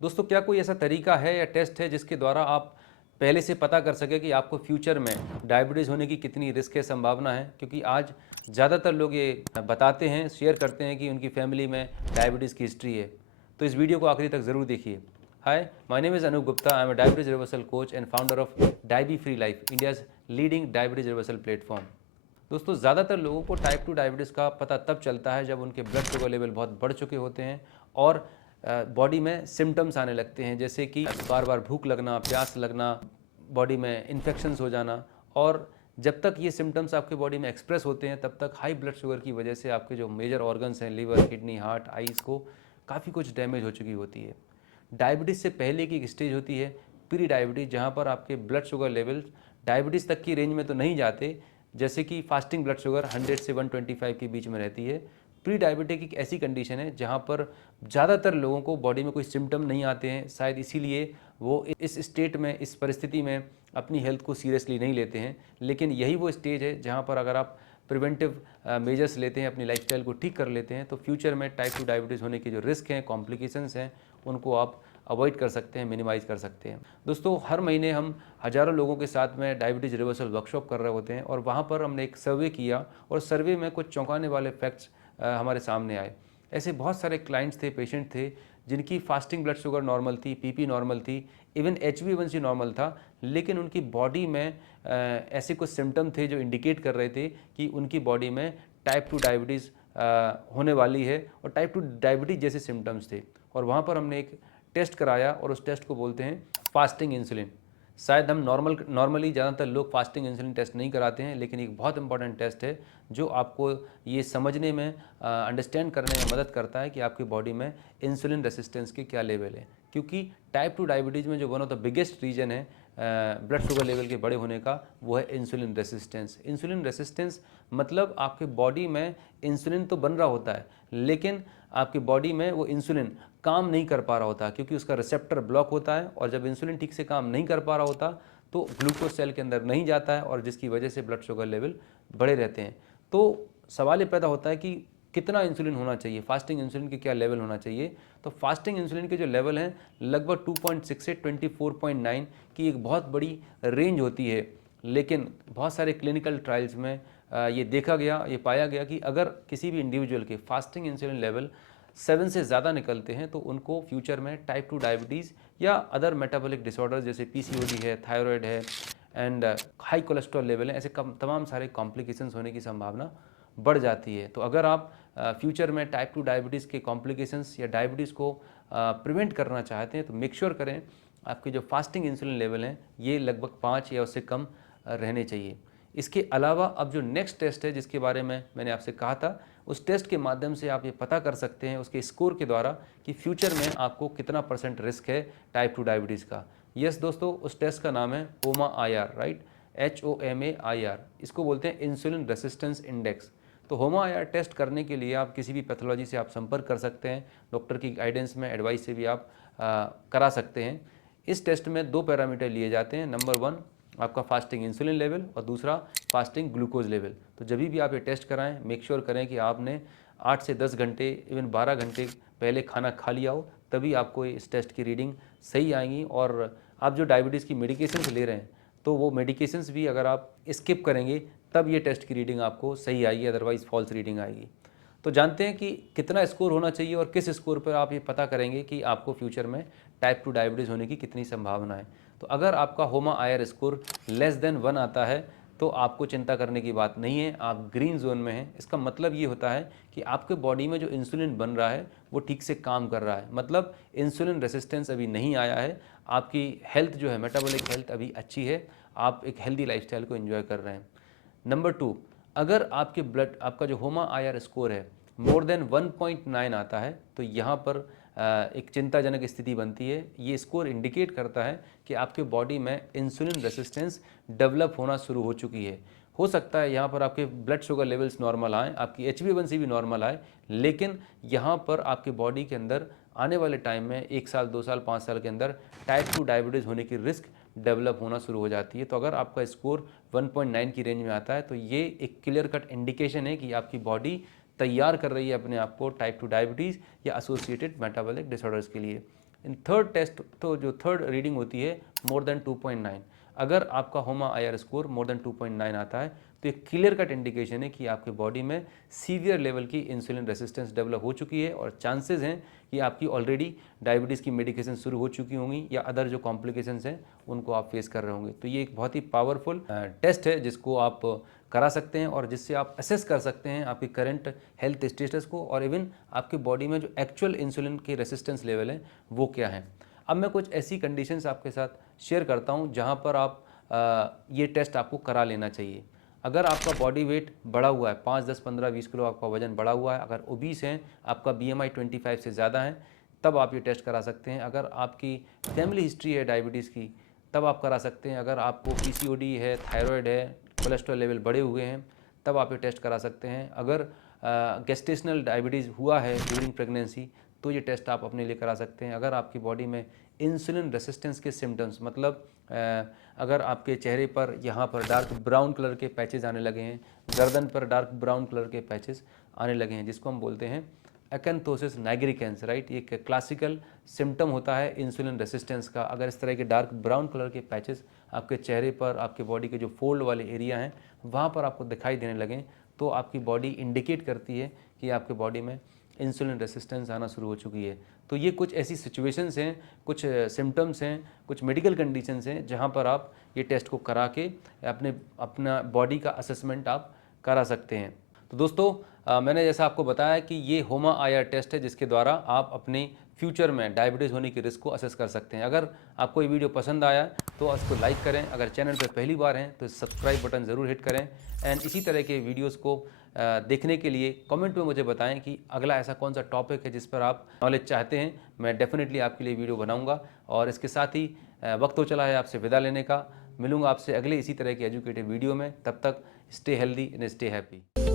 दोस्तों, क्या कोई ऐसा तरीका है या टेस्ट है जिसके द्वारा आप पहले से पता कर सके कि आपको फ्यूचर में डायबिटीज़ होने की कितनी रिस्क है, संभावना है? क्योंकि आज ज़्यादातर लोग ये बताते हैं, शेयर करते हैं कि उनकी फैमिली में डायबिटीज़ की हिस्ट्री है। तो इस वीडियो को आखिरी तक ज़रूर देखिए। Hi, my name is Anoop Gupta. I am a diabetes reversal coach and founder of Diabe Free Life, India's leading diabetes reversal platform. दोस्तों, ज़्यादातर लोगों को टाइप 2 डायबिटीज़ का पता तब चलता है जब उनके ब्लड शुगर लेवल बहुत बढ़ चुके होते हैं और बॉडी में सिम्टम्स आने लगते हैं, जैसे कि बार बार भूख लगना, प्यास लगना, बॉडी में इन्फेक्शंस हो जाना। और जब तक ये सिम्टम्स आपके बॉडी में एक्सप्रेस होते हैं तब तक हाई ब्लड शुगर की वजह से आपके जो मेजर ऑर्गन्स हैं, लिवर, किडनी, हार्ट, आईज़ को काफ़ी कुछ डैमेज हो चुकी होती है। डायबिटीज़ से पहले की एक स्टेज होती है प्री डायबिटीज़, जहाँ पर आपके ब्लड शुगर लेवल डायबिटीज़ तक की रेंज में तो नहीं जाते, जैसे कि फास्टिंग ब्लड शुगर 100 से 125 के बीच में रहती है। प्री डायबिटिक एक ऐसी कंडीशन है जहाँ पर ज़्यादातर लोगों को बॉडी में कोई सिम्टम नहीं आते हैं, शायद इसीलिए वो इस स्टेट में, इस परिस्थिति में अपनी हेल्थ को सीरियसली नहीं लेते हैं। लेकिन यही वो स्टेज है जहाँ पर अगर आप प्रिवेंटिव मेजर्स लेते हैं, अपनी लाइफस्टाइल को ठीक कर लेते हैं, तो फ्यूचर में टाइप 2 डायबिटीज़ होने के जो रिस्क हैं, कॉम्प्लिकेशंस हैं, उनको आप अवॉइड कर सकते हैं, मिनिमाइज़ कर सकते हैं। दोस्तों, हर महीने हम हज़ारों लोगों के साथ में डायबिटीज़ रिवर्सल वर्कशॉप कर रहे होते हैं और वहाँ पर हमने एक सर्वे किया और सर्वे में कुछ चौंकाने वाले फैक्ट्स हमारे सामने आए। ऐसे बहुत सारे क्लाइंट्स थे, पेशेंट थे, जिनकी फास्टिंग ब्लड शुगर नॉर्मल थी, पीपी नॉर्मल थी, इवन HbA1c नॉर्मल था, लेकिन उनकी बॉडी में ऐसे कुछ सिम्टम थे जो इंडिकेट कर रहे थे कि उनकी बॉडी में टाइप 2 डायबिटीज़ होने वाली है और टाइप 2 डायबिटीज़ जैसे सिम्टम्स थे। और वहाँ पर हमने एक टेस्ट कराया और उस टेस्ट को बोलते हैं फास्टिंग इंसुलिन। शायद हम नॉर्मली ज़्यादातर लोग फास्टिंग इंसुलिन टेस्ट नहीं कराते हैं, लेकिन एक बहुत इंपॉर्टेंट टेस्ट है जो आपको ये समझने में, अंडरस्टैंड करने में मदद करता है कि आपकी बॉडी में इंसुलिन रेसिस्टेंस के क्या लेवल है। क्योंकि टाइप 2 डायबिटीज़ में जो one of the biggest reason है ब्लड शुगर लेवल के बड़े होने का, वो है इंसुलिन रेसिस्टेंस। इंसुलिन रेसिस्टेंस मतलब आपके बॉडी में इंसुलिन तो बन रहा होता है, लेकिन आपकी बॉडी में वो इंसुलिन काम नहीं कर पा रहा होता, क्योंकि उसका रिसेप्टर ब्लॉक होता है और जब इंसुलिन ठीक से काम नहीं कर पा रहा होता तो ग्लूकोज सेल के अंदर नहीं जाता है और जिसकी वजह से ब्लड शुगर लेवल बढ़े रहते हैं। तो सवाल ये पैदा होता है कि कितना इंसुलिन होना चाहिए, फास्टिंग इंसुलिन के क्या लेवल होना चाहिए। तो फास्टिंग इंसुलिन के जो लेवल हैं लगभग 2.6 से 24.9 की एक बहुत बड़ी रेंज होती है। लेकिन बहुत सारे क्लिनिकल ट्रायल्स में ये देखा गया, ये पाया गया कि अगर किसी भी इंडिविजुअल के फास्टिंग इंसुलिन लेवल 7 से ज़्यादा निकलते हैं तो उनको फ्यूचर में टाइप 2 डायबिटीज़ या अदर मेटाबॉलिक डिसऑर्डर्स जैसे PCOD है, थायराइड है एंड हाई कोलेस्ट्रॉल लेवल है, ऐसे तमाम सारे कॉम्प्लिकेशंस होने की संभावना बढ़ जाती है। तो अगर आप फ्यूचर में टाइप 2 डायबिटीज़ के कॉम्प्लिकेशंस या डायबिटीज़ को प्रिवेंट करना चाहते हैं तो मेक श्योर करें आपके जो फास्टिंग इंसुलिन लेवल हैं ये लगभग 5 या उससे कम रहने चाहिए। इसके अलावा अब जो नेक्स्ट टेस्ट है जिसके बारे में मैंने आपसे कहा था, उस टेस्ट के माध्यम से आप ये पता कर सकते हैं उसके स्कोर के द्वारा कि फ्यूचर में आपको कितना % रिस्क है टाइप 2 डायबिटीज़ का। यस दोस्तों, उस टेस्ट का नाम है HOMA-IR, राइट, HOMA-IR। इसको बोलते हैं इंसुलिन रेसिस्टेंस इंडेक्स। तो HOMA-IR टेस्ट करने के लिए आप किसी भी पैथोलॉजी से आप संपर्क कर सकते हैं, डॉक्टर की गाइडेंस में, एडवाइस से भी आप करा सकते हैं। इस टेस्ट में 2 पैरामीटर लिए जाते हैं, नंबर 1 आपका फास्टिंग इंसुलिन लेवल और दूसरा फास्टिंग ग्लूकोज लेवल। तो जब भी आप ये टेस्ट कराएं, मेक श्योर करें कि आपने 8 से 10 घंटे, इवन 12 घंटे पहले खाना खा लिया हो, तभी आपको इस टेस्ट की रीडिंग सही आएंगी। और आप जो डायबिटीज़ की मेडिकेशंस ले रहे हैं तो वो मेडिकेशंस भी अगर आप स्किप करेंगे तब ये टेस्ट की रीडिंग आपको सही आएगी, अदरवाइज़ फॉल्स रीडिंग आएगी। तो जानते हैं कि कितना स्कोर होना चाहिए और किस स्कोर पर आप ये पता करेंगे कि आपको फ्यूचर में टाइप 2 डायबिटीज़ होने की कितनी संभावना है। तो अगर आपका HOMA-IR स्कोर लेस देन 1 आता है तो आपको चिंता करने की बात नहीं है, आप ग्रीन जोन में हैं। इसका मतलब ये होता है कि आपके बॉडी में जो इंसुलिन बन रहा है वो ठीक से काम कर रहा है, मतलब इंसुलिन रेसिस्टेंस अभी नहीं आया है, आपकी हेल्थ जो है, मेटाबॉलिक हेल्थ अभी अच्छी है, आप एक हेल्दी लाइफस्टाइल को एंजॉय कर रहे हैं। नंबर 2, अगर आपका जो HOMA-IR स्कोर है मोर देन 1.9 आता है तो यहाँ पर एक चिंताजनक स्थिति बनती है। ये स्कोर इंडिकेट करता है कि आपके बॉडी में इंसुलिन रेसिस्टेंस डेवलप होना शुरू हो चुकी है। हो सकता है यहाँ पर आपके ब्लड शुगर लेवल्स नॉर्मल आएँ, आपकी HbA1c भी नॉर्मल आए, लेकिन यहाँ पर आपके बॉडी के अंदर आने वाले टाइम में 1 साल, 2 साल, 5 साल के अंदर टाइप 2 डायबिटीज़ होने की रिस्क डेवलप होना शुरू हो जाती है। तो अगर आपका स्कोर 1.9 की रेंज में आता है तो ये एक क्लियर कट इंडिकेशन है कि आपकी बॉडी तैयार कर रही है अपने आप को टाइप 2 डायबिटीज़ या एसोसिएटेड मेटाबॉलिक डिसऑर्डर्स के लिए। इन थर्ड टेस्ट तो जो थर्ड रीडिंग होती है मोर देन 2.9, अगर आपका होमा IR स्कोर मोर देन 2.9 आता है तो एक क्लियर कट इंडिकेशन है कि आपके बॉडी में सीवियर लेवल की इंसुलिन रेसिस्टेंस डेवलप हो चुकी है और चांसेस हैं कि आपकी ऑलरेडी डायबिटीज़ की मेडिकेशन शुरू हो चुकी होंगी या अदर जो कॉम्प्लिकेशंस हैं उनको आप फेस कर रहे होंगे। तो ये एक बहुत ही पावरफुल टेस्ट है जिसको आप करा सकते हैं और जिससे आप असेस कर सकते हैं आपकी करंट हेल्थ स्टेटस को और इवन आपकी बॉडी में जो एक्चुअल इंसुलिन के रेसिस्टेंस लेवल है वो क्या है। अब मैं कुछ ऐसी कंडीशंस आपके साथ शेयर करता हूँ जहाँ पर आप ये टेस्ट आपको करा लेना चाहिए। अगर आपका बॉडी वेट बढ़ा हुआ है, 5, 10, 15, 20 किलो आपका वजन बढ़ा हुआ है, अगर ओबीस हैं, आपका BMI 25 से ज़्यादा है, तब आप ये टेस्ट करा सकते हैं। अगर आपकी फैमिली हिस्ट्री है डायबिटीज़ की, तब आप करा सकते हैं। अगर आपको PCOD है, थायराइड है, कोलेस्ट्रॉल लेवल बढ़े हुए हैं, तब आप ये टेस्ट करा सकते हैं। अगर गेस्टेशनल डायबिटीज़ हुआ है ड्यूरिंग प्रेगनेंसी तो ये टेस्ट आप अपने लिए करा सकते हैं। अगर आपकी बॉडी में इंसुलिन रेसिस्टेंस के सिम्टम्स, मतलब अगर आपके चेहरे पर यहाँ पर डार्क ब्राउन कलर के पैचेस आने लगे हैं, गर्दन पर डार्क ब्राउन कलर के पैचेस आने लगे हैं, जिसको हम बोलते हैं एक्anthosis nigricans, राइट। ये एक क्लासिकल सिम्टम होता है इंसुलिन रेसिस्टेंस का। अगर इस तरह के डार्क ब्राउन कलर के पैचेस आपके चेहरे पर, आपके बॉडी के जो फोल्ड वाले एरिया हैं वहाँ पर आपको दिखाई देने लगें तो आपकी बॉडी इंडिकेट करती है कि आपके बॉडी में इंसुलिन रेसिस्टेंस आना शुरू हो चुकी है। तो ये कुछ ऐसी सिचुएशंस हैं, कुछ सिम्टम्स हैं, कुछ मेडिकल कंडीशंस हैं जहाँ पर आप ये टेस्ट को करा के अपना बॉडी का असेसमेंट आप करा सकते हैं। तो दोस्तों मैंने जैसा आपको बताया कि ये होमा IR टेस्ट है जिसके द्वारा आप अपने फ्यूचर में डायबिटीज़ होने की रिस्क को असेस कर सकते हैं। अगर आपको ये वीडियो पसंद आया तो इसको लाइक करें, अगर चैनल पर पहली बार हैं तो सब्सक्राइब बटन ज़रूर हिट करें एंड इसी तरह के वीडियोज़ को देखने के लिए कमेंट में मुझे बताएं कि अगला ऐसा कौन सा टॉपिक है जिस पर आप नॉलेज चाहते हैं। मैं डेफिनेटली आपके लिए वीडियो बनाऊंगा। और इसके साथ ही वक्त हो चला है आपसे विदा लेने का। मिलूंगा आपसे अगले इसी तरह के एजुकेटिव वीडियो में। तब तक stay healthy and stay happy.